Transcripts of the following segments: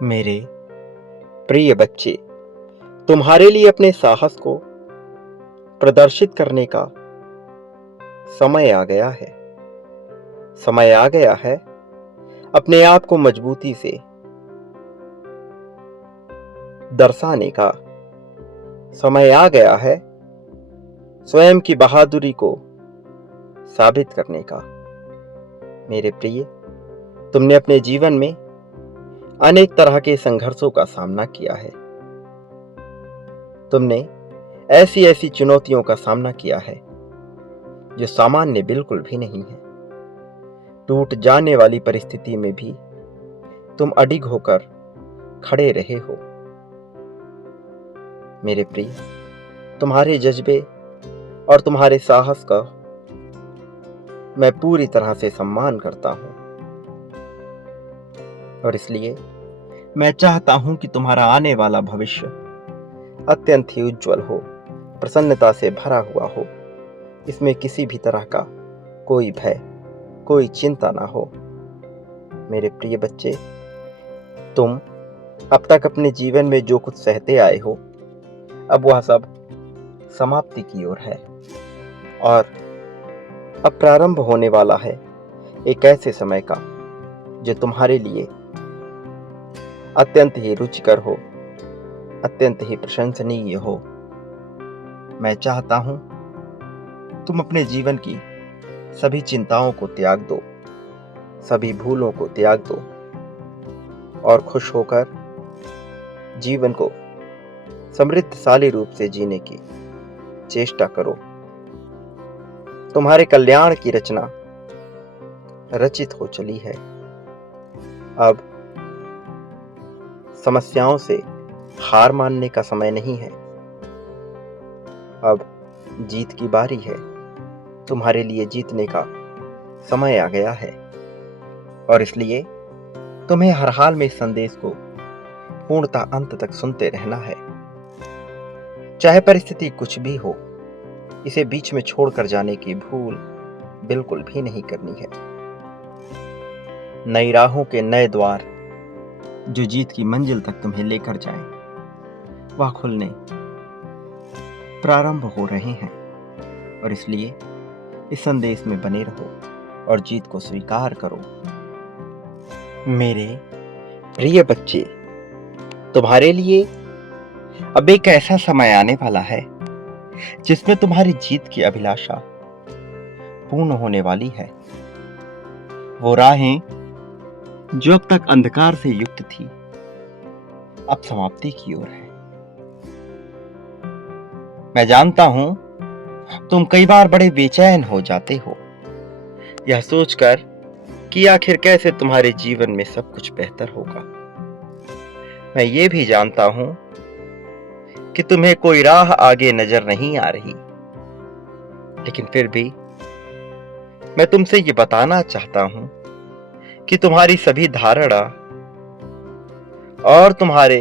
मेरे प्रिय बच्चे, तुम्हारे लिए अपने साहस को प्रदर्शित करने का समय आ गया है। समय आ गया है अपने आप को मजबूती से दर्शाने का। समय आ गया है स्वयं की बहादुरी को साबित करने का। मेरे प्रिय, तुमने अपने जीवन में अनेक तरह के संघर्षों का सामना किया है। तुमने ऐसी ऐसी चुनौतियों का सामना किया है जो सामान्य बिल्कुल भी नहीं है। टूट जाने वाली परिस्थिति में भी तुम अडिग होकर खड़े रहे हो। मेरे प्रिय, तुम्हारे जज्बे और तुम्हारे साहस का मैं पूरी तरह से सम्मान करता हूं, और इसलिए मैं चाहता हूं कि तुम्हारा आने वाला भविष्य अत्यंत ही उज्जवल हो, प्रसन्नता से भरा हुआ हो। इसमें किसी भी तरह का कोई भय, कोई चिंता ना हो। मेरे प्रिय बच्चे, तुम अब तक अपने जीवन में जो कुछ सहते आए हो, अब वह सब समाप्ति की ओर है, और अब प्रारंभ होने वाला है एक ऐसे समय का जो तुम्हारे लिए अत्यंत ही रुचिकर हो, अत्यंत ही प्रशंसनीय हो। मैं चाहता हूं तुम अपने जीवन की सभी चिंताओं को त्याग दो, सभी भूलों को त्याग दो, और खुश होकर जीवन को समृद्धशाली रूप से जीने की चेष्टा करो। तुम्हारे कल्याण की रचना रचित हो चली है। अब समस्याओं से हार मानने का समय नहीं है। अब जीत की बारी है। तुम्हारे लिए जीतने का समय आ गया है, और इसलिए तुम्हें हर हाल में इस संदेश को पूर्णतः अंत तक सुनते रहना है। चाहे परिस्थिति कुछ भी हो, इसे बीच में छोड़कर जाने की भूल बिल्कुल भी नहीं करनी है। नई राहों के नए द्वार जो जीत की मंजिल तक तुम्हें लेकर जाएं, वह खुलने प्रारंभ हो रहे हैं, और इसलिए इस संदेश में बने रहो और जीत को स्वीकार करो। मेरे प्रिय बच्चे, तुम्हारे लिए अब एक ऐसा समय आने वाला है जिसमें तुम्हारी जीत की अभिलाषा पूर्ण होने वाली है। वो राहें जो अब तक अंधकार से युक्त थी, अब समाप्ति की ओर है। मैं जानता हूं तुम कई बार बड़े बेचैन हो जाते हो, यह सोचकर कि आखिर कैसे तुम्हारे जीवन में सब कुछ बेहतर होगा। मैं ये भी जानता हूं कि तुम्हें कोई राह आगे नजर नहीं आ रही, लेकिन फिर भी मैं तुमसे ये बताना चाहता हूं कि तुम्हारी सभी धारणा और तुम्हारे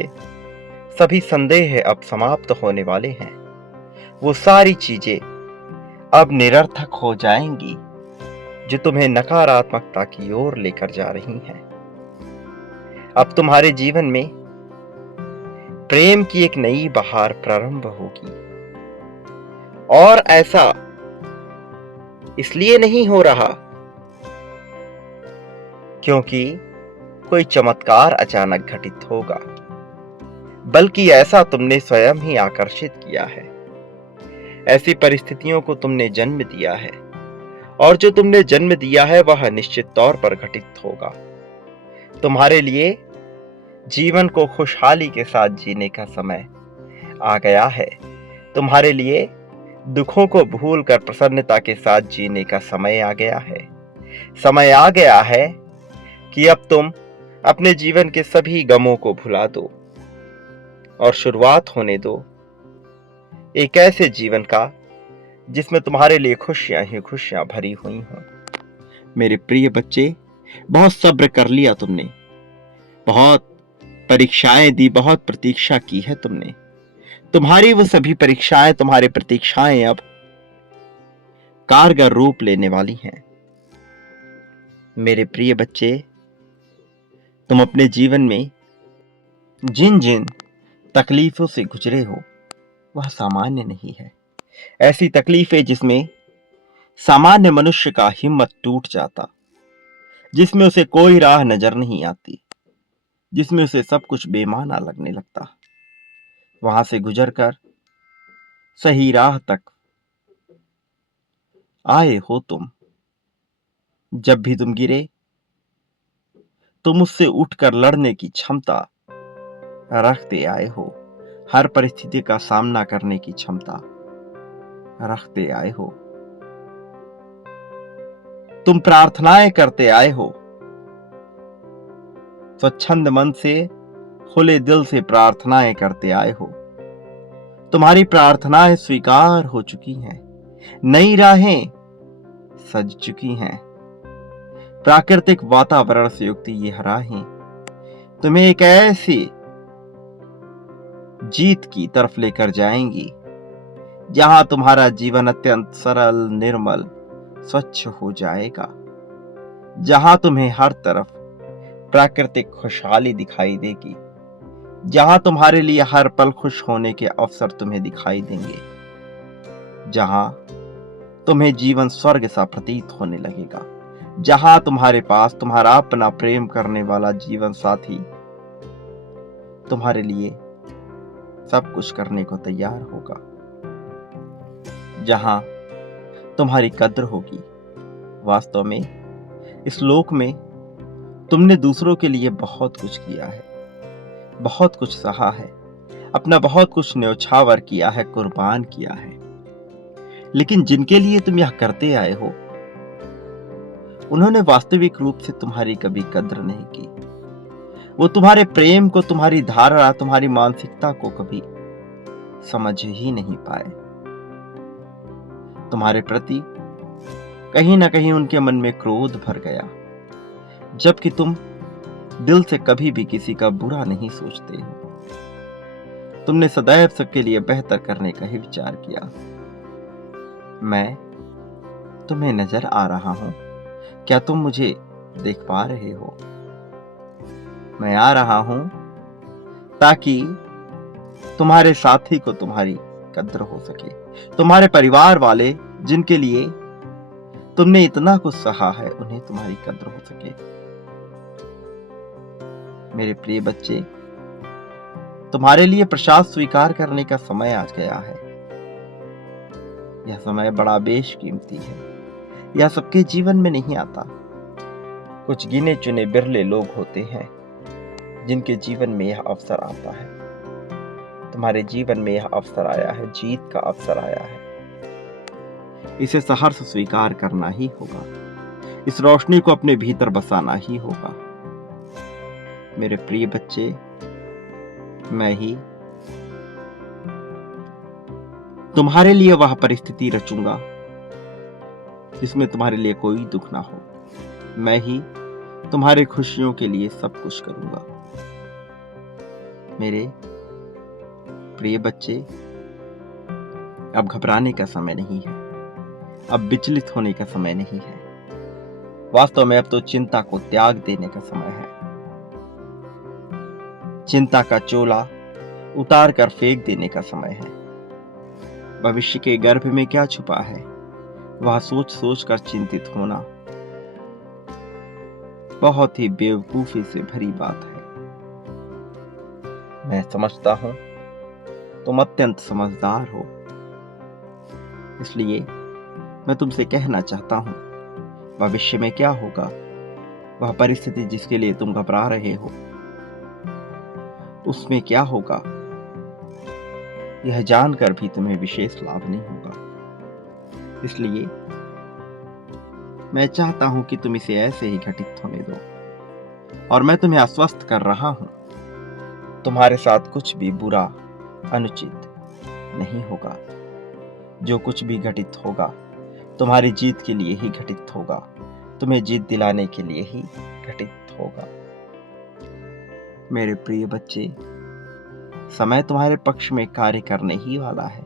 सभी संदेह अब समाप्त होने वाले हैं। वो सारी चीजें अब निरर्थक हो जाएंगी जो तुम्हें नकारात्मकता की ओर लेकर जा रही हैं। अब तुम्हारे जीवन में प्रेम की एक नई बहार प्रारंभ होगी, और ऐसा इसलिए नहीं हो रहा क्योंकि कोई चमत्कार अचानक घटित होगा, बल्कि ऐसा तुमने स्वयं ही आकर्षित किया है। ऐसी परिस्थितियों को तुमने जन्म दिया है, और जो तुमने जन्म दिया है वह निश्चित तौर पर घटित होगा। तुम्हारे लिए जीवन को खुशहाली के साथ जीने का समय आ गया है। तुम्हारे लिए दुखों को भूलकर प्रसन्नता के साथ जीने का समय आ गया है। समय आ गया है कि अब तुम अपने जीवन के सभी गमों को भुला दो और शुरुआत होने दो एक ऐसे जीवन का जिसमें तुम्हारे लिए खुशियां ही खुशियां भरी हुई हों। मेरे प्रिय बच्चे, बहुत सब्र कर लिया तुमने, बहुत परीक्षाएं दी, बहुत प्रतीक्षा की है तुमने। तुम्हारी वो सभी परीक्षाएं, तुम्हारी प्रतीक्षाएं अब कारगर रूप लेने वाली हैं। मेरे प्रिय बच्चे, तुम अपने जीवन में जिन जिन तकलीफों से गुजरे हो वह सामान्य नहीं है। ऐसी तकलीफें जिसमें सामान्य मनुष्य का हिम्मत टूट जाता, जिसमें उसे कोई राह नजर नहीं आती, जिसमें उसे सब कुछ बेमाना लगने लगता, वहां से गुजरकर सही राह तक आए हो तुम। जब भी तुम गिरे, तुम उससे उठकर लड़ने की क्षमता रखते आए हो। हर परिस्थिति का सामना करने की क्षमता रखते आए हो। तुम प्रार्थनाएं करते आए हो, स्वच्छंद मन से, खुले दिल से प्रार्थनाएं करते आए हो। तुम्हारी प्रार्थनाएं स्वीकार हो चुकी हैं, नई राहें सज चुकी हैं। प्राकृतिक वातावरण से युक्त ये राहें तुम्हें एक ऐसी जीत की तरफ लेकर जाएंगी जहां तुम्हारा जीवन अत्यंत सरल, निर्मल, स्वच्छ हो जाएगा, जहां तुम्हें हर तरफ प्राकृतिक खुशहाली दिखाई देगी, जहां तुम्हारे लिए हर पल खुश होने के अवसर तुम्हें दिखाई देंगे, जहां तुम्हें जीवन स्वर्ग सा प्रतीत होने लगेगा, जहां तुम्हारे पास तुम्हारा अपना प्रेम करने वाला जीवन साथी तुम्हारे लिए सब कुछ करने को तैयार होगा, जहां तुम्हारी कद्र होगी। वास्तव में इस लोक में तुमने दूसरों के लिए बहुत कुछ किया है, बहुत कुछ सहा है, अपना बहुत कुछ न्यौछावर किया है, कुर्बान किया है। लेकिन जिनके लिए तुम यह करते आए हो, उन्होंने वास्तविक रूप से तुम्हारी कभी कद्र नहीं की। वो तुम्हारे प्रेम को, तुम्हारी धारणा, तुम्हारी मानसिकता को कभी समझ ही नहीं पाए। तुम्हारे प्रति कहीं ना कहीं उनके मन में क्रोध भर गया, जबकि तुम दिल से कभी भी किसी का बुरा नहीं सोचते हो। तुमने सदैव सबके लिए बेहतर करने का ही विचार किया। मैं तुम्हें नजर आ रहा हूं, क्या तुम मुझे देख पा रहे हो? मैं आ रहा हूं ताकि तुम्हारे साथी को तुम्हारी कद्र हो सके, तुम्हारे परिवार वाले जिनके लिए तुमने इतना कुछ सहा है, उन्हें तुम्हारी कद्र हो सके। मेरे प्रिय बच्चे, तुम्हारे लिए प्रसाद स्वीकार करने का समय आ गया है। यह समय बड़ा बेशकीमती है। यह सबके जीवन में नहीं आता। कुछ गिने चुने बिरले लोग होते हैं जिनके जीवन में यह अवसर आता है। तुम्हारे जीवन में यह अवसर आया है, जीत का अवसर आया है। इसे सहर्ष स्वीकार करना ही होगा। इस रोशनी को अपने भीतर बसाना ही होगा। मेरे प्रिय बच्चे, मैं ही तुम्हारे लिए वह परिस्थिति रचूंगा जिसमें तुम्हारे लिए कोई दुख ना हो। मैं ही तुम्हारे खुशियों के लिए सब कुछ करूंगा। मेरे प्रिय बच्चे, अब घबराने का समय नहीं है, अब विचलित होने का समय नहीं है। वास्तव में अब तो चिंता को त्याग देने का समय है। चिंता का चोला उतार कर फेंक देने का समय है। भविष्य के गर्भ में क्या छुपा है, वह सोच सोच कर चिंतित होना बहुत ही बेवकूफी से भरी बात है। मैं समझता हूं तुम अत्यंत समझदार हो, इसलिए मैं तुमसे कहना चाहता हूं, भविष्य में क्या होगा, वह परिस्थिति जिसके लिए तुम घबरा रहे हो, उसमें क्या होगा, यह जानकर भी तुम्हें विशेष लाभ नहीं होगा। इसलिए मैं चाहता हूं कि तुम इसे ऐसे ही घटित होने दो, और मैं तुम्हें आश्वस्त कर रहा हूं, तुम्हारे साथ कुछ भी बुरा, अनुचित नहीं होगा। जो कुछ भी घटित होगा तुम्हारी जीत के लिए ही घटित होगा, तुम्हें जीत दिलाने के लिए ही घटित होगा। मेरे प्रिय बच्चे, समय तुम्हारे पक्ष में कार्य करने ही वाला है।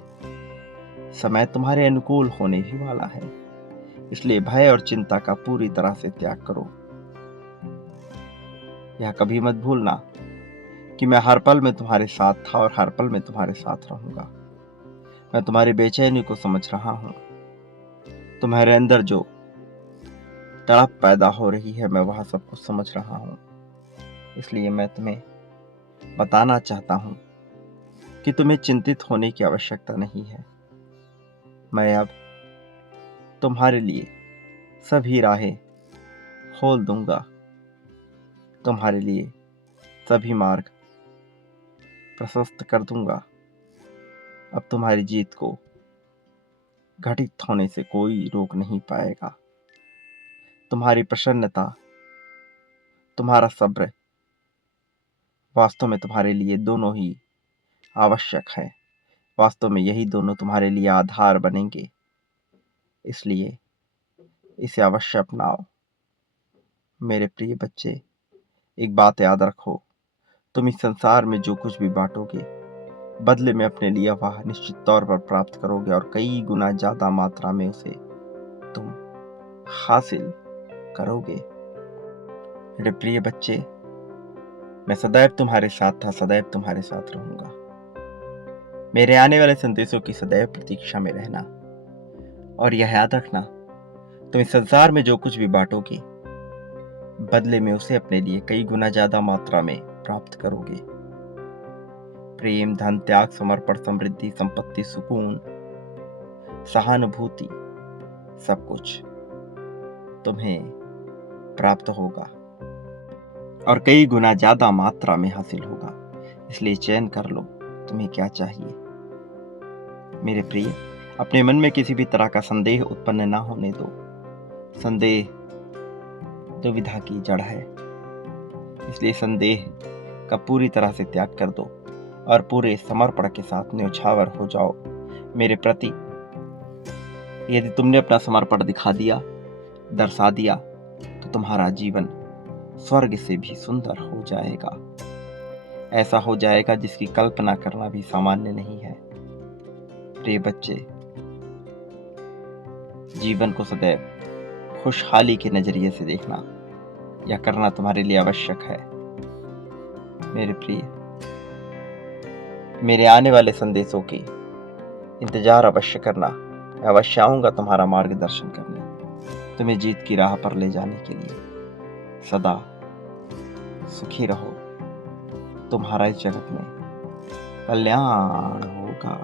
समय तुम्हारे अनुकूल होने ही वाला है। इसलिए भय और चिंता का पूरी तरह से त्याग करो। यह कभी मत भूलना क्योंकि मैं हर पल में तुम्हारे साथ था और हर पल में तुम्हारे साथ रहूंगा। मैं तुम्हारी बेचैनी को समझ रहा हूँ। तुम्हारे अंदर जो तड़प पैदा हो रही है, मैं वह सब कुछ समझ रहा हूँ। इसलिए मैं तुम्हें बताना चाहता हूँ कि तुम्हें चिंतित होने की आवश्यकता नहीं है। मैं अब तुम्हारे लिए सभी राहें खोल दूंगा, तुम्हारे लिए सभी मार्ग प्रशस्त कर दूंगा। अब तुम्हारी जीत को घटित होने से कोई रोक नहीं पाएगा। तुम्हारी प्रसन्नता, तुम्हारा सब्र वास्तव में तुम्हारे लिए दोनों ही आवश्यक है। वास्तव में यही दोनों तुम्हारे लिए आधार बनेंगे। इसलिए इसे अवश्य अपनाओ। मेरे प्रिय बच्चे, एक बात याद रखो, तुम इस संसार में जो कुछ भी बांटोगे, बदले में अपने लिए वह निश्चित तौर पर प्राप्त करोगे और कई गुना ज्यादा मात्रा में उसे तुम हासिल करोगे। मेरे प्रिय बच्चे, मैं सदैव तुम्हारे साथ था, सदैव तुम्हारे साथ रहूंगा। मेरे आने वाले संदेशों की सदैव प्रतीक्षा में रहना और यह याद रखना, तुम इस संसार में जो कुछ भी बांटोगे, बदले में उसे अपने लिए कई गुना ज्यादा मात्रा में प्राप्त करोगे। प्रेम, धन, त्याग, समर्पण, समृद्धि, संपत्ति, सुकून, सहानुभूति, सब कुछ तुम्हें प्राप्त होगा और कई गुना ज्यादा मात्रा में हासिल होगा। इसलिए चयन कर लो तुम्हें क्या चाहिए। मेरे प्रिय, अपने मन में किसी भी तरह का संदेह उत्पन्न ना होने दो। संदेह दुविधा की जड़ है। इसलिए संदेह का पूरी तरह से त्याग कर दो और पूरे समर्पण के साथ न्यौछावर हो जाओ मेरे प्रति। यदि तुमने अपना समर्पण दिखा दिया, दर्शा दिया, तो तुम्हारा जीवन स्वर्ग से भी सुंदर हो जाएगा। ऐसा हो जाएगा जिसकी कल्पना करना भी सामान्य नहीं है। प्रिय बच्चे, जीवन को सदैव खुशहाली के नजरिए से देखना, यह करना तुम्हारे लिए आवश्यक है। मेरे प्रिय, मेरे आने वाले संदेशों के इंतजार अवश्य करना। मैं अवश्य आऊंगा तुम्हारा मार्गदर्शन करने, तुम्हें जीत की राह पर ले जाने के लिए। सदा सुखी रहो, तुम्हारा इस जगत में कल्याण होगा।